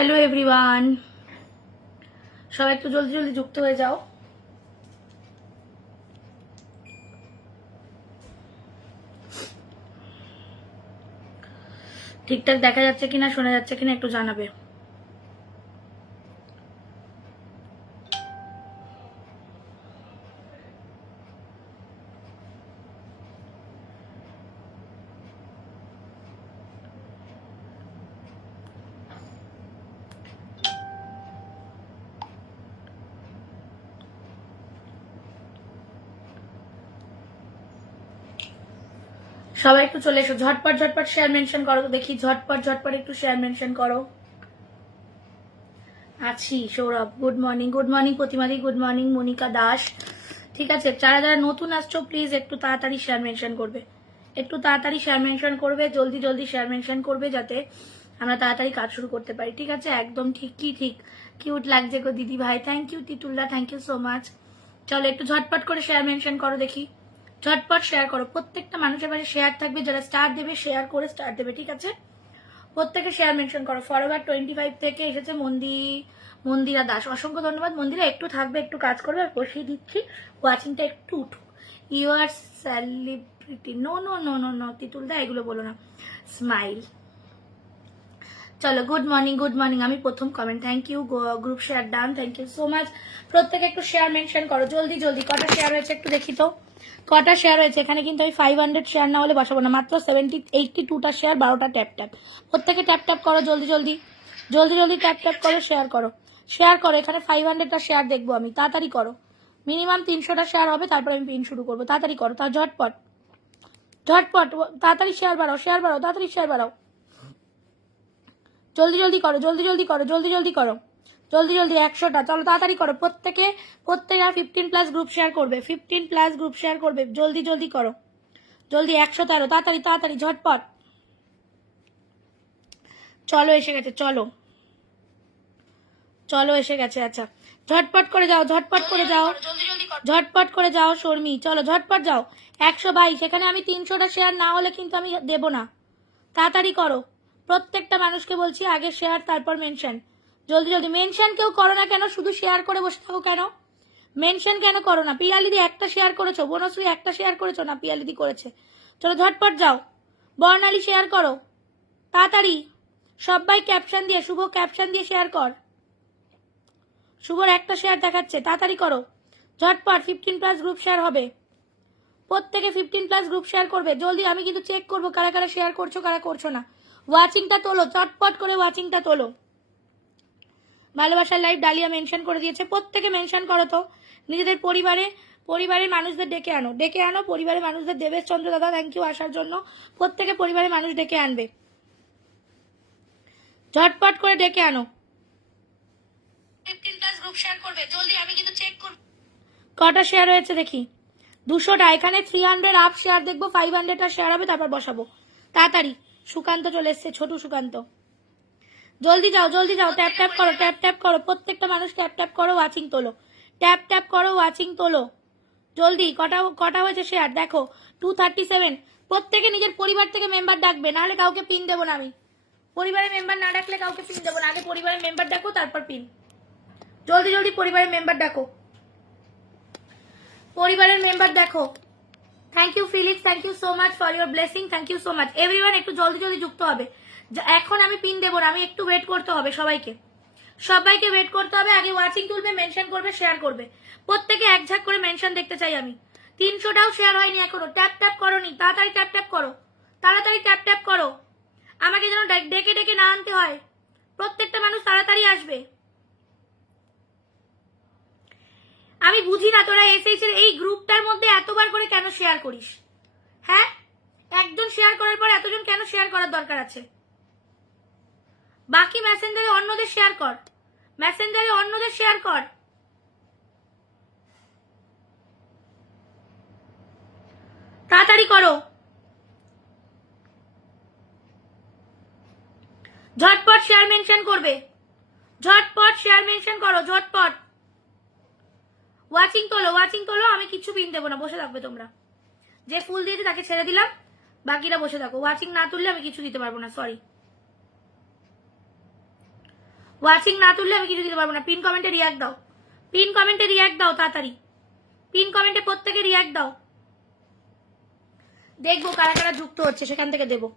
Hello everyone সবাই একটু জলদি জলদি যুক্ত হয়ে যাও। ঠিকঠাক দেখা যাচ্ছে কিনা, শোনা যাচ্ছে কিনা একটু জানাবে। সবাই একটু চলে এসো। ঝটপট ঝটপট শেয়ার মেনশন করো তো দেখি। ঝটপট ঝটপট একটু শেয়ার মেনশন করো। আছি, Sourav. Good morning good morning প্রতিমাদি। Good morning Monika Das. ঠিক আছে, যারা যারা নতুন আসছো প্লিজ একটু তাড়াতাড়ি শেয়ার মেনশন করবে। একটু তাড়াতাড়ি শেয়ার মেনশন করবে, জলদি জলদি শেয়ার মেনশন করবে যাতে আমরা তাড়াতাড়ি কাজ শুরু করতে পারি। ঠিক আছে? একদম ঠিক, কি ঠিক? কিউট লাগছে গো দিদি ভাই। থ্যাংক ইউ তিতুল্লা থ্যাংক ইউ সো মাচ চলো একটু ঝটপট করে শেয়ার মেনশন করো দেখি। ঝটপট শেয়ার করো। প্রত্যেকটা মানুষের পাশে শেয়ার থাকবে, যারা স্টার দেবে শেয়ার করে স্টার দেবে, ঠিক আছে? প্রত্যেকে শেয়ার মেনশন করো। ফরওয়ার্ড টোয়েন্টি ফাইভ থেকে এসেছে মন্দি, মন্দিরা দাস। অসংখ্য ধন্যবাদ। মন্দিরা, একটু থাকবে, একটু কাজ করবে, আর বসিয়ে দিচ্ছি। ওয়াচিংটা একটু উঠুক। You are celebrity no no no no no Titul দা, এগুলো বলো না। স্মাইল চলো গুড মর্নিং গুড মর্নিং আমি প্রথম comment thank you group share done thank you so much প্রত্যেকে একটু শেয়ার মেনশন করো। জলদি জলদি। কটা শেয়ার হয়েছে একটু দেখি তো। কটা শেয়ার হয়েছে এখানে কিন্তু আমি ফাইভ হান্ড্রেড শেয়ার না হলে বসাবো না। মাত্র সেভেন্টি এইটটি টুটা শেয়ার বারোটা ট্যাপ ট্যাপ প্রত্যেকে ট্যাপ ট্যাপ করো, জলদি জলদি। জলদি জলদি ট্যাপ ট্যাপ করো শেয়ার করো। শেয়ার করো, এখানে ফাইভ হান্ড্রেডটা শেয়ার দেখব আমি। তাড়াতাড়ি করো। মিনিমাম তিনশোটা শেয়ার হবে, তারপর আমি পিন শুরু করব। তাড়াতাড়ি করো তা ঝটপট। ঝটপট, তাড়াতাড়ি শেয়ার বাড়াও শেয়ার বাড়াও, তাড়াতাড়ি শেয়ার বাড়াও। জলদি জলদি করো, জলদি জলদি করো, জলদি জলদি করো। জলদি জলদি একশোটা। চলো তাড়াতাড়ি করো। প্রত্যেকে প্রত্যেকে ফিফটিন প্লাস গ্রুপ শেয়ার করবে। ফিফটিন প্লাস গ্রুপ শেয়ার করবে। জলদি জলদি করো। জলদি একশো তেরো। তাড়াতাড়ি তাড়াতাড়ি ঝটপট। চলো এসে গেছে। চলো। চলো এসে গেছে। আচ্ছা। ঝটপট করে যাও ঝটপট করে যাও। ঝটপট করে যাও শর্মি। চলো ঝটপট যাও। একশো বাইশ। এখানে আমি তিনশোটা শেয়ার না হলে কিন্তু আমি দেব না। তাড়াতাড়ি করো। প্রত্যেকটা মানুষকে বলছি আগে শেয়ার তারপর মেনশন জলদি জলদি। মেনশন কেউ করো না কেন? শুধু শেয়ার করে বসে থাকো কেন? মেনশন কেন করো না? পিয়ালিদি একটা শেয়ার করেছ, বনশ্রী একটা শেয়ার করেছ না পিয়ালিদি করেছে? চলো ঝটপট যাও। বর্ণালী শেয়ার করো। তাড়াতাড়ি। সবাই ক্যাপশন দিয়ে, শুভ ক্যাপশন দিয়ে শেয়ার কর। শুভর একটা শেয়ার দেখাচ্ছে, তাড়াতাড়ি করো। ঝটপট ফিফটিন প্লাস গ্রুপ শেয়ার হবে। প্রত্যেকে ফিফটিন প্লাস গ্রুপ শেয়ার করবে। জলদি, আমি কিন্তু চেক করব কারা কারা শেয়ার করছ, কারা করছ না। ওয়াচিংটা তোলো চটপট করে ওয়াচিংটা তোলো। ভালোবাসার লাইফ ডালিয়া মেনশন করে দিয়েছে। প্রত্যেকে মেনশন করো তো। নিজেদের পরিবারে পরিবারের মানুষদের ডেকে আনো। ডেকে আনো পরিবারের মানুষদের দেবেশ চন্দ্র দাদা থ্যাংক ইউ আসার জন্য। প্রত্যেকে পরিবারের মানুষ ডেকে আনবে। ঝটপট করে ডেকে আনো। কটা শেয়ার হয়েছে দেখি? দুশোটা এখানে থ্রি হান্ড্রেড আপ শেয়ার দেখব ফাইভ হান্ড্রেডটা শেয়ার হবে তারপর বসাবো। তাড়াতাড়ি। সুকান্ত চলে এসছে ছোট সুকান্ত। জলদি যাও জলদি যাও ট্যাপ ট্যাপ করো ট্যাপ ট্যাপ করো। প্রত্যেকটা মানুষ ট্যাপ ট্যাপ করো ওয়াচিং তোলো। ট্যাপ ট্যাপ করো ওয়াচিং তোলো। জলদি, কটা কটা হয়েছে শেয়ার দেখো টু থার্টি সেভেন প্রত্যেকে নিজের পরিবার থেকে মেম্বার ডাকবে, নাহলে কাউকে পিন দেবো না আমি। পরিবারের মেম্বার না ডাকলে কাউকে পিন দেবো না। আগে পরিবারের মেম্বার ডাকো, তারপর পিন জলদি জলদি পরিবারের মেম্বার ডাকো। পরিবারের মেম্বার দেখো। Thank you Felix thank you so much for your blessing thank you so much everyone একটু জলদি জলদি যুক্ত হবে। এখন আমি পিন দেবো না, আমি একটু ওয়েট করতে হবে সবাইকে। সবাইকে ওয়েট করতে হবে, আগে ওয়াচিং তুলবে মেনশন করবে শেয়ার করবে। প্রত্যেকে এক ঝাঁক করে মেনশন দেখতে চাই আমি। তিনশোটাও শেয়ার হয়নি এখনও। ট্যাপ ট্যাপ করোনি, তাড়াতাড়ি ট্যাপ ট্যাপ করো। তাড়াতাড়ি ট্যাপ ট্যাপ করো। আমাকে যেন ডেকে ডেকে না আনতে হয়। প্রত্যেকটা মানুষ তাড়াতাড়ি আসবে। আমি বুঝি না তোরা এসএইচ এর এই গ্রুপটার মধ্যে এতবার করে কেন শেয়ার করিস? হ্যাঁ? একজন শেয়ার করার পর এতজন কেন শেয়ার করার দরকার আছে? বাকি মেসেঞ্জারে অন্যদের শেয়ার কর। মেসেঞ্জারে অন্যদের শেয়ার কর। তাড়াতাড়ি করো। ঝটপট শেয়ার মেনশন করবে। ঝটপট শেয়ার মেনশন করো, ঝটপট। ওয়াচিং তোলো ওয়াচিং তোলো, আমি কিছু পিন দেবো না, বসে থাকবে তোমরা। যে ফুল দিয়েছে তাকে ছেড়ে দিলাম, বাকিরা বসে থাকো। ওয়াচিং না তুললে আমি কিছু দিতে পারব না সরি ওয়াচিং না তুললে আমি কিছু দিতে পারব না। পিন কমেন্টে রিয়াক্ট দাও। পিন কমেন্টে রিয়াক্ট দাও তাড়াতাড়ি। পিন কমেন্টে প্রত্যেকে রিয়াক্ট দাও। দেখব কারা কারা যুক্ত হচ্ছে, সেখান থেকে দেবো।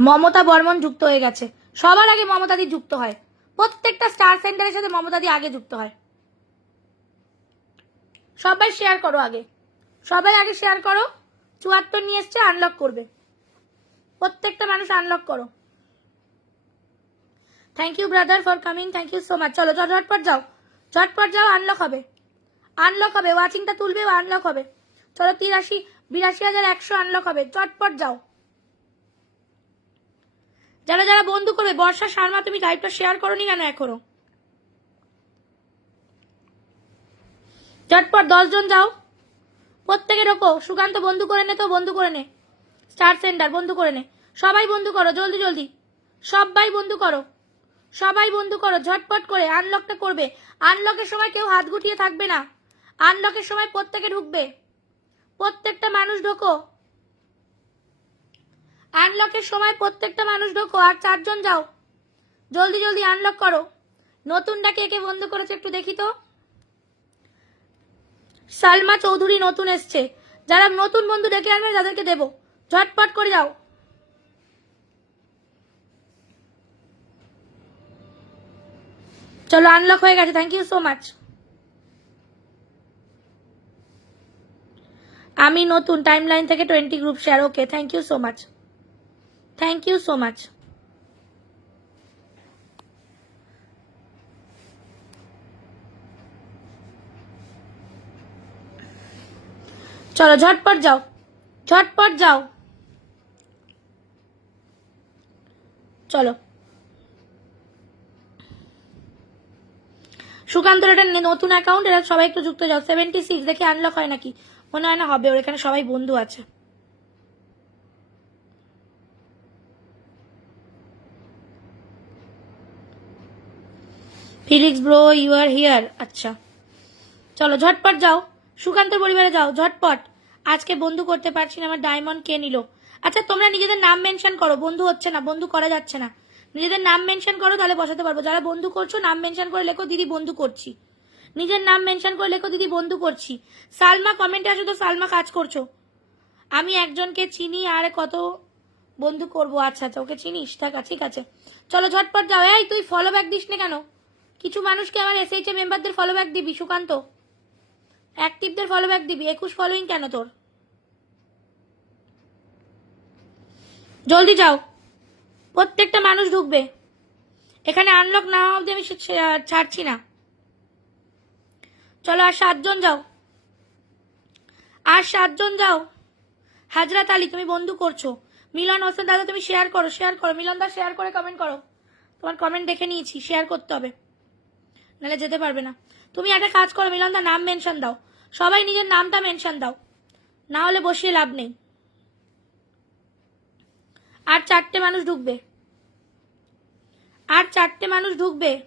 মমতা বর্মন যুক্ত হয়ে গেছে। সবার আগে মমতাদি যুক্ত হয়। প্রত্যেকটা স্টার সেন্টারের সাথে মমতাদি আগে যুক্ত হয়। সবাই শেয়ার করো আগে। সবাই আগে শেয়ার করো। চুয়াত্তর নিয়ে এসছে আনলক করবে। প্রত্যেকটা মানুষ আনলক করো। Thank you brother for coming thank you so much চলো ঝটপট যাও। ঝটপট যাও আনলক হবে। আনলক হবে ওয়াচিংটা তুলবে আনলক হবে। চলো, তিরাশি, বিরাশি হাজার একশো আনলক হবে। চটপট যাও। যারা যারা বন্ধু করবে, বর্ষা শর্মা তুমি লাইভটা শেয়ার করনি কেন এখনও? চটপট দশজন যাও। প্রত্যেকে ঢোকো। সুকান্ত, বন্ধু করে নে তো, বন্ধু করে নে। স্টার সেন্টার, বন্ধু করে নে। সবাই বন্ধু করো, জলদি জলদি। সবাই বন্ধু করো। সবাই বন্ধু করো, ঝটপট করে আনলকটা করবে। আনলকের সময় কেউ হাত গুটিয়ে থাকবে না। আনলকের সময় প্রত্যেকে ঢুকবে। প্রত্যেকটা মানুষ ঢোকো। আনলকের সময় প্রত্যেকটা মানুষ ঢোকো, আর চারজন যাও। জলদি জলদি আনলক করো। নতুনটা কে কে বন্ধ করেছে, একটু দেখি তো। সালমা চৌধুরী নতুন এসছে। যারা নতুন বন্ধু ডেকে আনবে, তাদেরকে দেবো। ঝটপট করে যাও। চলো আনলক হয়ে গেছে। থ্যাংক ইউ সো মাচ আমি নতুন টাইম লাইন থেকে twenty group share okay thank you so much thank you so much চলো, ঝটপট যাও। ঝটপট যাও। সুকান্তর এটা নতুন অ্যাকাউন্ট এরা সবাই একটু যুক্ত যাও। সেভেন্টি সিক্স দেখে আনলক হয় নাকি? মনে হয় না হবে, ওর এখানে সবাই বন্ধু আছে। Felix bro you are here আচ্ছা। চলো, ঝটপট যাও। সুকান্ত পরিবারে যাও, ঝটপট। আজকে বন্ধু করতে পারছি না, আমার ডায়মন্ড কে নিল। আচ্ছা তোমরা নিজেদের নাম মেনশন করো, বন্ধু হচ্ছে না, বন্ধু করা যাচ্ছে না। নিজেদের নাম মেনশন করো, তাহলে বসাতে পারব। যারা বন্ধু করছ, নাম মেনশন করে লেখো, দিদি, বন্ধু করছি। নিজের নাম মেনশন করে লেখো, দিদি, বন্ধু করছি। সালমা কমেন্টে আসো তো সালমা কাজ করছ। আমি একজনকে চিনি, আর কত বন্ধু করব? আচ্ছা আচ্ছা ওকে চিনিস? ঠিক আছে ঠিক আছে। চলো, ঝটপট যাও। এই, তুই ফলো ব্যাক দিস না কেন? কিছু মানুষকে আমার এসএইচ এ মেম্বারদের ফলো ব্যাক দিবি, সুকান্ত। অ্যাক্টিভদের ফলো ব্যাক দিবি। একুশ ফলোইং কেন তোর? জলদি যাও। প্রত্যেকটা মানুষ ঢুকবে। এখানে আনলক না হওয়া অবধি আমি ছাড়ছি না। চলো আর সাতজন যাও। আর সাতজন যাও। হাজরাত আলী, তুমি বন্ধু করছ। মিলন হোসেন দাদা, তুমি শেয়ার করো শেয়ার করো। মিলন দা শেয়ার করে কমেন্ট করো। তোমার কমেন্ট দেখে নিয়েছি শেয়ার করতে হবে। নাহলে যেতে পারবে না। তুমি একটা কাজ করো, মিলন দা নাম মেনশন দাও। সবাই নিজের নামটা মেনশন দাও। না হলে বসিয়ে লাভ নেই। চারটে মানুষ ঢুকবে। আর চারটে মানুষ ঢুকবে।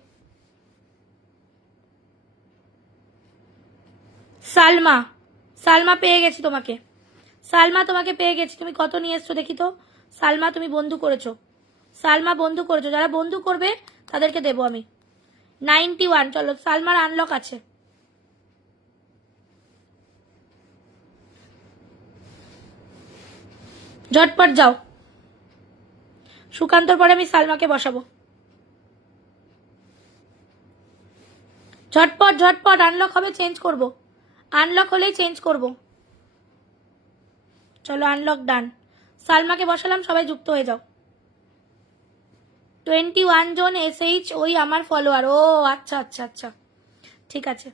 সালমা সালমা পেয়ে গেছি তোমাকে। সালমা তোমাকে পেয়ে গেছি। তুমি কত নিয়ে এসছো দেখি তো? সালমা, তুমি বন্ধু করেছ। সালমা বন্ধু করেছ। যারা বন্ধু করবে, তাদেরকে দেবো আমি। নাইনটি ওয়ান, চলো, সালমার আনলক আছে। ঝটপট যাও। সুকান্তর পরে আমি সালমাকে বসাবো। ঝটপট ঝটপট আনলক হবে চেঞ্জ করব। আনলক হলেই চেঞ্জ করব। চলো আনলক ডান সালমাকে বসালাম, সবাই যুক্ত হয়ে যাও। টোয়েন্টি ওয়ান জন এস এইচ ওই আমার ফলোয়ার ও আচ্ছা আচ্ছা আচ্ছা। ঠিক আছে।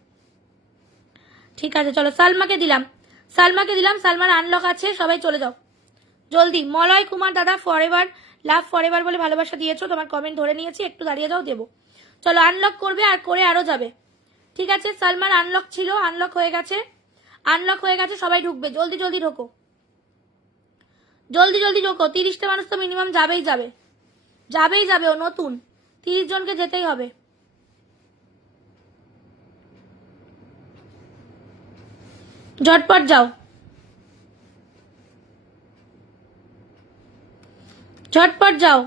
ঠিক আছে, চলো সালমাকে দিলাম। সালমাকে দিলাম, সালমার আনলক আছে, সবাই চলে যাও। জলদি, মলয় কুমার দাদা for ever love for ever বলে ভালোবাসা দিয়েছ, তোমার কমেন্ট ধরে নিয়েছি, একটু দাঁড়িয়ে যাও, দেবো। চলো আনলক করবে আর করে আরও যাবে। ঠিক আছে, সালমান আনলক ছিল আনলক হয়ে গেছে। আনলক হয়ে গেছে, সবাই ঢুকবে। জলদি জলদি ঢোকো। জলদি জলদি ঢোকো। তিরিশটা মানুষ তো মিনিমাম যাবেই যাবে। যাবেই যাবে ও, নতুন। তিরিশ জনকে যেতেই হবে। ঝটপট যাও। ঝটপট যাও।